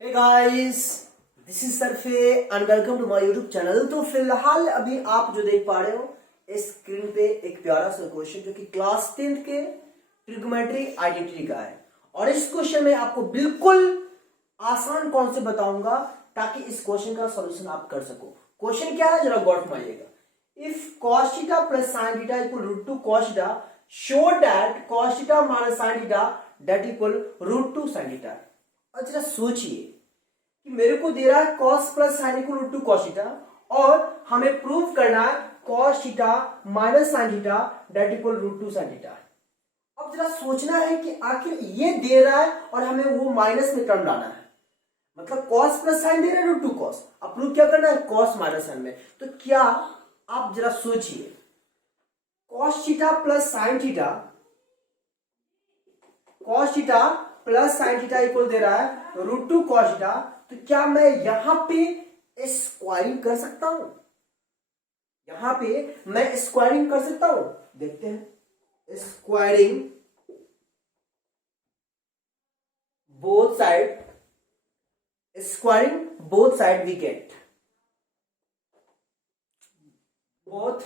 Hey guys, this is सरफे and welcome to my YouTube channel. तो फिलहाल अभी आप जो देख पा रहे हो इस स्क्रीन पे एक प्यारा सा क्वेश्चन जो कि क्लास 10th के ट्रिग्नोमेट्री आइडेंटिटी का है। और इस क्वेश्चन में आपको बिल्कुल आसान कॉन्सेप्ट बताऊंगा ताकि इस क्वेश्चन का सॉल्यूशन आप कर सको। क्वेश्चन क्या है, जरा गौर फरमाइएगा। If cos theta plus sin theta equal √2 cos theta, show that cos theta minus sin theta that equal √2 sin theta. और जरा सोचिए कि मेरे को दे रहा है cos plus sine equal √2 cos theta और हमें प्रूव करना है cos theta minus sine theta that equal √2 sin theta. अब जरा सोचना है कि आखिर ये दे रहा है और हमें वो माइनस में टर्म लाना है, मतलब cos प्लस साइन दे रहा है √2 cos। अब प्रूव क्या करना है, cos माइनस साइन में। तो क्या आप जरा सोचिए, cos theta plus sine theta, cos theta plus sine theta equal दे रहा है √2 cos थीटा। तो क्या मैं यहां पे स्क्वायरिंग कर सकता हूं? यहां पे मैं स्क्वायरिंग कर सकता हूं? देखते हैं। Squaring both side, squaring both side we get, both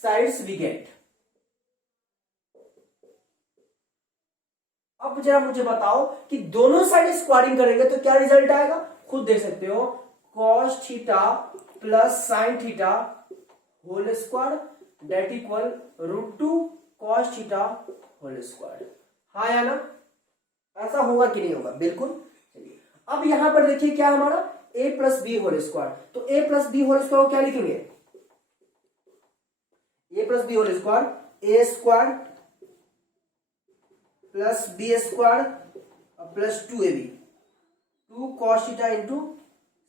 sides we get. अब जरा मुझे बताओ कि दोनों साइड स्क्वायरिंग करेंगे तो क्या रिजल्ट आएगा, खुद देख सकते हो। cos theta plus sine theta whole square that equal √2 cos theta whole square. हाँ या ना? ऐसा होगा कि नहीं होगा? बिल्कुल। चलिए अब यहां पर देखिए क्या हमारा a plus b whole square. तो a plus b whole square को क्या लिखेंगे, a plus b whole square a square plus b square plus 2ab, 2 cos theta into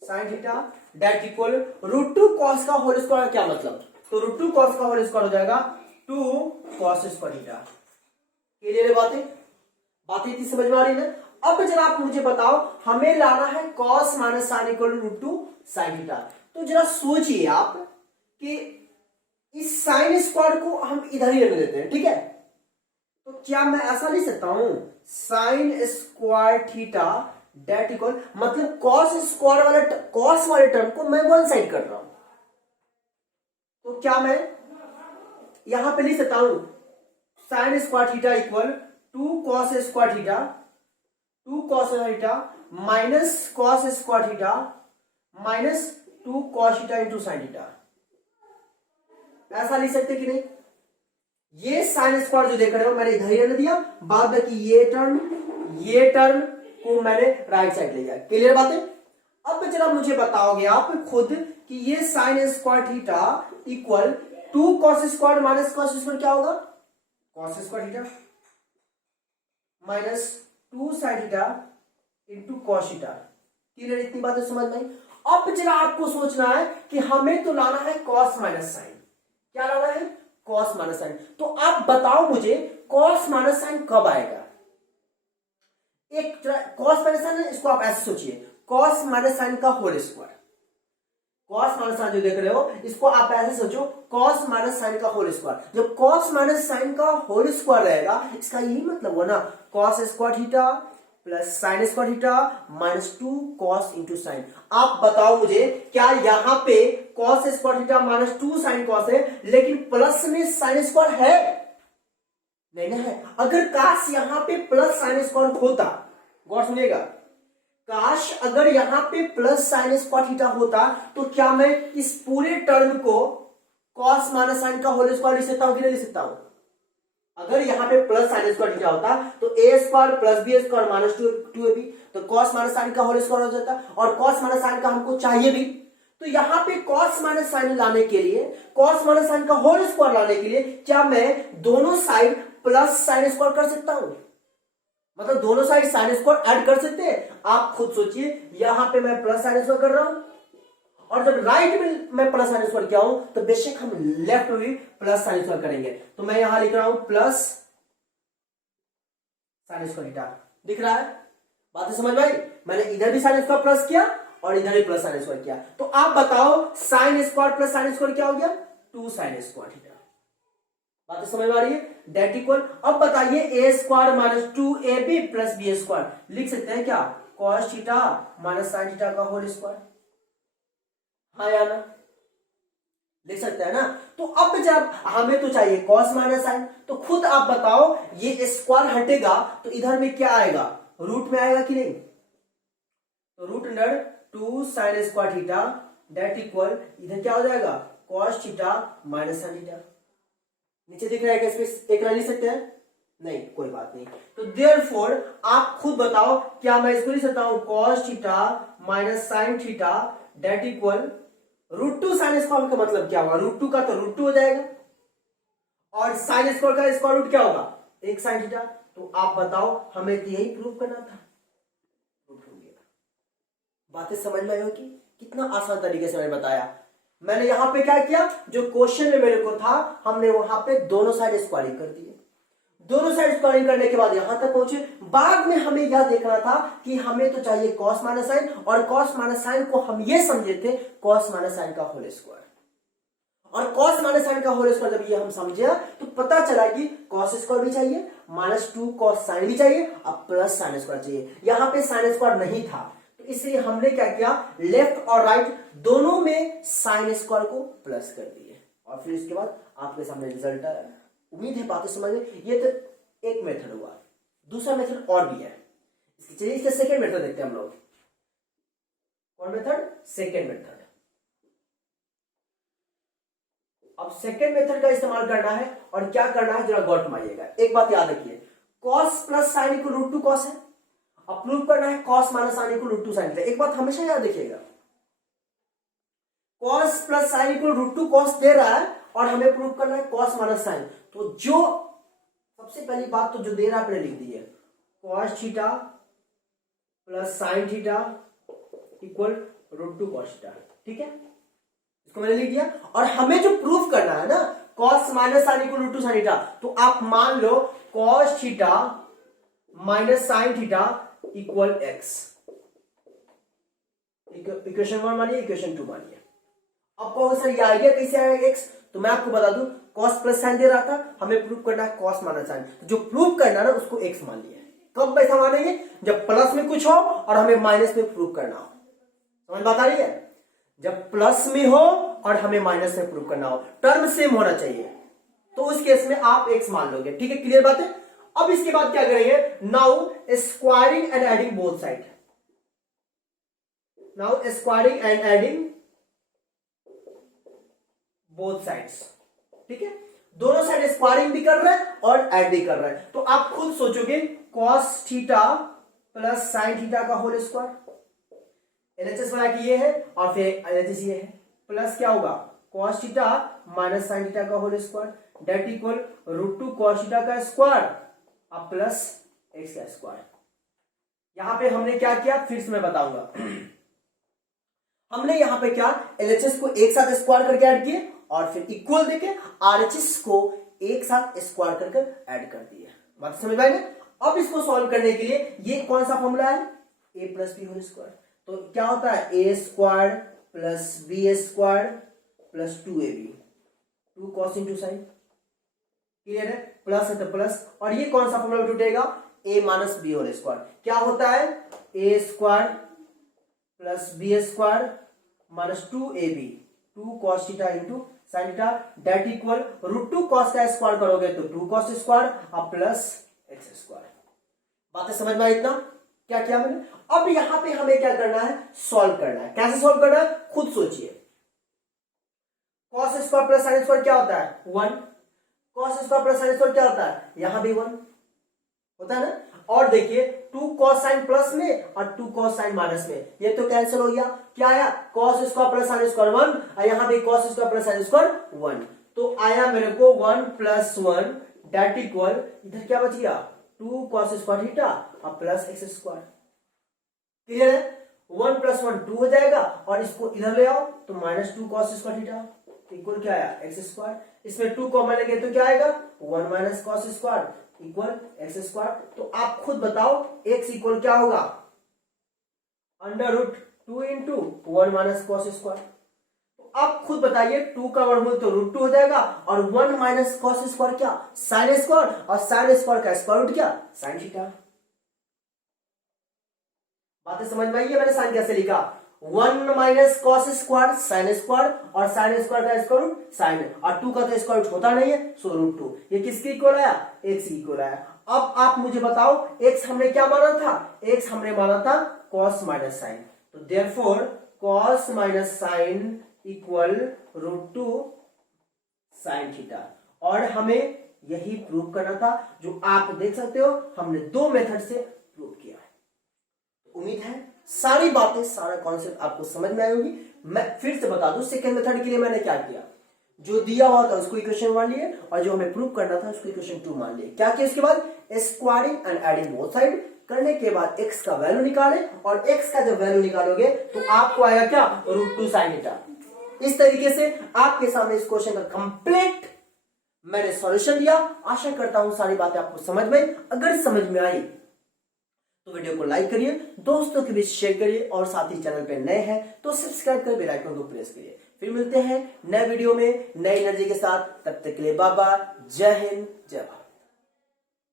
sine theta that equal √2 cos का होल स्क्वायर। क्या मतलब, तो √2 cos का whole square हो जाएगा 2 cos स्क्वायर थीटा। क्लियर है बातें इतनी समझ में आ रही है ना? अब जरा आप मुझे बताओ, हमें लाना है cos minus sine equal √2 sine theta. तो जरा सोचिए आप कि इस साइन स्क्वायर को हम इधर ही रहने देते हैं, ठीक है? तो क्या मैं ऐसा लिख सकता हूं, sine square theta that equal, मतलब कॉस स्क्वायर वाले कॉस वाले टर्म को मैं वन साइड कर रहा हूं। तो क्या मैं यहां पे लिख सकता हूं sine square theta equal 2 cos square theta, 2 cos theta minus cos square theta minus 2 cos theta into sine theta. ऐसा लिख सकते कि नहीं? ये साइन स्क्वायर जो देख रहे हो मैंने इधर ही रहने दिया, बाद में कि ये टर्म को मैंने राइट साइड ले गया। क्लियर बात है? अब जरा मुझे बताओगे आप खुद कि ये sign square theta equal 2 cos square minus cos square क्या होगा, cos square theta minus 2 sin theta into cos theta. Clear? इतनी बातें समझ में आई। अब जरा आपको सोचना है कि हमें तो लाना है cos माइनस साइन। क्या लाना है, cos माइनस साइन। तो आप बताओ मुझे cos माइनस साइन कब आएगा? एक cos माइनस साइन है, इसको आप ऐसे सोचिए, cos माइनस साइन का whole square. cos minus sine जो देख रहे हो इसको आप ऐसे सोचो, cos माइनस साइन का होल स्क्वायर। जब cos माइनस साइन का होल स्क्वायर रहेगा इसका यही मतलब हुआ ना, cos square theta plus sine square theta minus 2 cos into sine. आप बताओ मुझे, क्या यहां पे cos square theta minus 2 sine cos है लेकिन प्लस में साइन स्क्वायर है? नहीं ना है। अगर काश यहां पे प्लस साइन स्क्वायर होता, गौर सुनिएगा, काश अगर यहां पे प्लस साइन स्क्वायर थीटा होता तो क्या मैं इस पूरे टर्म को cos माइनस साइन का होल स्क्वायर लिख सकता हूं कि नहीं लिख सकता हूं? अगर यहां पे प्लस साइन स्क्वायर थीटा होता तो a square plus b square minus 2ab, तो cos माइनस साइन का होल स्क्वायर हो जाता, और cos माइनस साइन का हमको चाहिए भी। तो यहां पे cos माइनस साइन लाने के लिए, cos माइनस साइन का होल स्क्वायर लाने के लिए क्या मैं दोनों साइड प्लस साइन स्क्वायर कर सकता हूं? मतलब दोनों साइड साइन स्क्वायर ऐड कर सकते हैं? आप खुद सोचिए, यहां पे मैं प्लस साइन स्क्वायर कर रहा हूं और जब राइट में मैं प्लस साइन स्क्वायर किया हूं तो बेशक हम लेफ्ट में भी प्लस साइन स्क्वायर करेंगे। तो मैं यहां लिख रहा हूं प्लस साइन स्क्वायर थीटा। दिख रहा है? बातें समझ में आई? मैंने इधर भी साइन स्क्वायर प्लस किया और इधर भी प्लस साइन स्क्वायर किया। तो आप बताओ sine square plus sine square क्या हो गया, 2 साइन स्क्वायर थीटा। बातें समझ में आ रही है? डेट इक्वल, अब बताइए a square minus 2ab plus b square लिख सकते हैं क्या, cos theta minus sine theta का होल स्क्वायर। हाँ या ना, लिख सकते हैं ना। तो अब जब हमें तो चाहिए कॉस माइनस साइन, तो खुद आप बताओ ये स्क्वायर हटेगा तो इधर में क्या आएगा, रूट में आएगा कि नहीं। तो root under 2 sine square theta that equal इधर क्या हो जाएगा, cos theta minus sine theta. नीचे दिख रहा है क्या, इसमें एक लाइन लिख सकते हैं, नहीं कोई बात नहीं। तो देयरफॉर आप खुद बताओ क्या मैं इसको लिख सकता हूं, cos theta minus sine theta that equal √2 sine square का मतलब क्या होगा, √2 का तो √2 हो जाएगा और साइन स्क्वायर का स्क्वायर रूट क्या होगा, 1 साइन थीटा। तो आप बताओ हमें तो यही प्रूव करना था, प्रूव हो गया। बातें समझ में आई हो कि कितना आसान तरीके से मैंने बताया। मैंने यहां पे क्या किया, जो क्वेश्चन में मेरे को था हमने वहां पे दोनों साइड स्क्वायरिंग कर दिए। दोनों साइड स्क्वायरिंग करने के बाद यहां तक पहुंचे। बाद में हमें यह देखना था कि हमें तो चाहिए कॉस माइनस साइन, और कॉस माइनस साइन को हम ये समझे थे कॉस माइनस साइन का होल स्क्वायर। और कॉस माइनस साइन का होल स्क्वायर जब ये हम समझे तो पता चला कि कॉस स्क्वायर भी चाहिए, -2 कॉस साइन भी चाहिए, अब प्लस साइन स्क्वायर चाहिए। यहां पे साइन स्क्वायर नहीं था, तो इसलिए हमने क्या किया, लेफ्ट और राइट दोनों में साइन स्क्वायर को प्लस कर दिए और फिर इसके बाद आपके सामने रिजल्ट आया। उम्मीद है बातें समझ में। ये तो एक मेथड हुआ, दूसरा मेथड और भी है। चलिए इसका सेकेंड मेथड देखते हैं हम लोग। कौन मेथड, सेकेंड मेथड। अब सेकेंड मेथड का इस्तेमाल करना है और क्या करना है जरा गौर फरमाइएगा। एक बात याद रखिए, cos plus sine equal √2 cos है। अब प्रूव करना है cos minus sine equal √2 sine. एक बात हमेशा याद रखिएगा, cos plus sine equal √2 cos दे रहा है और हमें प्रूव करना है कॉस माइनस साइन। तो जो सबसे पहली बात तो जो दे रहा है आपने लिख दी है, cos theta plus sine theta equal √2 cos theta. ठीक है, इसको मैंने लिख दिया। और हमें जो प्रूफ करना है ना cos minus sine equal √2 sine theta, तो आप मान लो cos theta minus sine theta equal x। Equation 1 मानिए, इक्वेशन 2 मानिए। अब कहोगे सर ये आइडिया कैसे आएगा x, तो मैं आपको बता दूं कॉस प्लस साइन दे रहा था, हमें प्रूफ करना है कॉस माइनस साइन। तो जो प्रूफ करना है ना उसको x मान लिया है। कब पैसा मानेंगे, जब प्लस में कुछ हो और हमें माइनस में प्रूफ करना हो। समझ बात आ रही है, जब प्लस में हो और हमें माइनस में प्रूफ करना हो, टर्म सेम होना चाहिए, तो उस केस में आप x मान लोगे। ठीक है, क्लियर बात है। अब इसके बाद क्या करेंगे, now squaring and adding both side. Now squaring and adding both sides. ठीक है, दोनों साइड स्क्वायरिंग भी कर रहे हैं और ऐड भी कर रहे हैं। तो आप खुद सोचोगे cos theta plus sine theta का होल स्क्वायर, एलएचएस बना के ये है और फिर एलएचएस ये है, प्लस क्या होगा cos theta minus sine theta का whole square that equal √2 cos theta का स्क्वायर अब प्लस x का स्क्वायर। यहां पे हमने क्या किया फिर से मैं बताऊंगा। हमने यहां पे क्या एलएचएस को एक साथ स्क्वायर करके ऐड किए और फिर इक्वल देके आरएचएस को एक साथ स्क्वायर करके ऐड कर दिए। बात समझ में आई ना। अब इसको सॉल्व करने के लिए ये कौन सा फॉर्मूला है, a plus b whole square. तो क्या होता है a square plus b square plus 2ab, 2 cos into sine. Clear है, प्लस है तो प्लस, और ये कौन सा फॉर्मूला टूटेगा, a minus b whole square. क्या होता है a square plus b square minus 2ab, 2 cos theta into sine theta that equal √2 cos का स्क्वायर करोगे तो 2 कॉस स्क्वायर अब प्लस x स्क्वायर। बातें समझ में आई इतना, क्या किया मैंने। अब यहां पे हमें क्या करना है, सॉल्व करना है। कैसे सॉल्व करना है खुद सोचिए। Cos square plus sine square क्या होता है 1, cos square plus sine square क्या होता है, यहां भी 1 होता है ना। और देखिए 2 कॉस साइन प्लस में और 2 कॉस साइन माइनस में, ये तो कैंसिल हो गया। क्या आया cos square plus sine square 1 और यहां भी cos square plus sine square 1, तो आया मेरे को 1 + 1 डेट इक्वल इधर क्या बच गया 2 कॉस स्क्वायर थीटा और प्लस x स्क्वायर। क्लियर है, 1 + 1 2 हो जाएगा और इसको इधर ले आओ तो -2 कॉस स्क्वायर थीटा इक्वल क्या आया x स्क्वायर। इसमें 2 कॉमन लेंगे तो क्या आएगा 1 - cos square equal x square. तो आप खुद बताओ x इक्वल क्या होगा √2 इंटू 1 - कॉस स्क्वायर। तो आप खुद बताइए 2 का वर्गमूल तो √2 हो जाएगा और 1 - कॉस स्क्वायर क्या साइन स्क्वायर, और साइन स्क्वायर का स्क्वायर रूट क्या साइन थीटा। बातें समझ में आई है मैंने साइन कैसे लिखा, 1 minus cos square sine square, और साइन स्क्वायर का स्क्वायर रूट साइन, और 2 का तो स्क्वायर रूट होता नहीं है, सो रूट 2। ये किसके इक्वल आया, x इक्वल आया। अब आप मुझे बताओ x हमने क्या माना था, x हमने माना था कॉस माइनस साइन, तो therefore cos minus sine equal root 2 sine theta, और हमें यही प्रूव करना था, जो आप देख सकते हो हमने 2 मेथड से प्रूव किया है। उम्मीद है सारी बातें, सारा कॉन्सेप्ट आपको समझ में आई होगी। मैं फिर से बता दूं, सेकंड मेथड के लिए मैंने क्या किया, जो दिया हुआ था उसको इक्वेशन मान लिए, और जो हमें प्रूव करना था उसको इक्वेशन 2 मान लिए। क्या किया उसके बाद, squaring and adding both side करने के बाद x का वैल्यू निकाले, और x का जब वैल्यू निकालोगे तो आपको आएगा क्या, रूट 2 साइन थीटा। इस तरीके से आपके सामने इस क्वेश्चन का कंप्लीट मैंने सॉल्यूशन दिया। आशा करता हूं सारी बातें आपको समझ में आई। अगर समझ में आई तो वीडियो को लाइक करिए, दोस्तों के बीच शेयर करिए, और साथ ही चैनल पे नए हैं तो सब्सक्राइब कर बेल आइकन को प्रेस करिए। फिर मिलते हैं नए वीडियो में नई एनर्जी के साथ, तब तक के लिए बाय बाय, जय हिंद, जय भारत।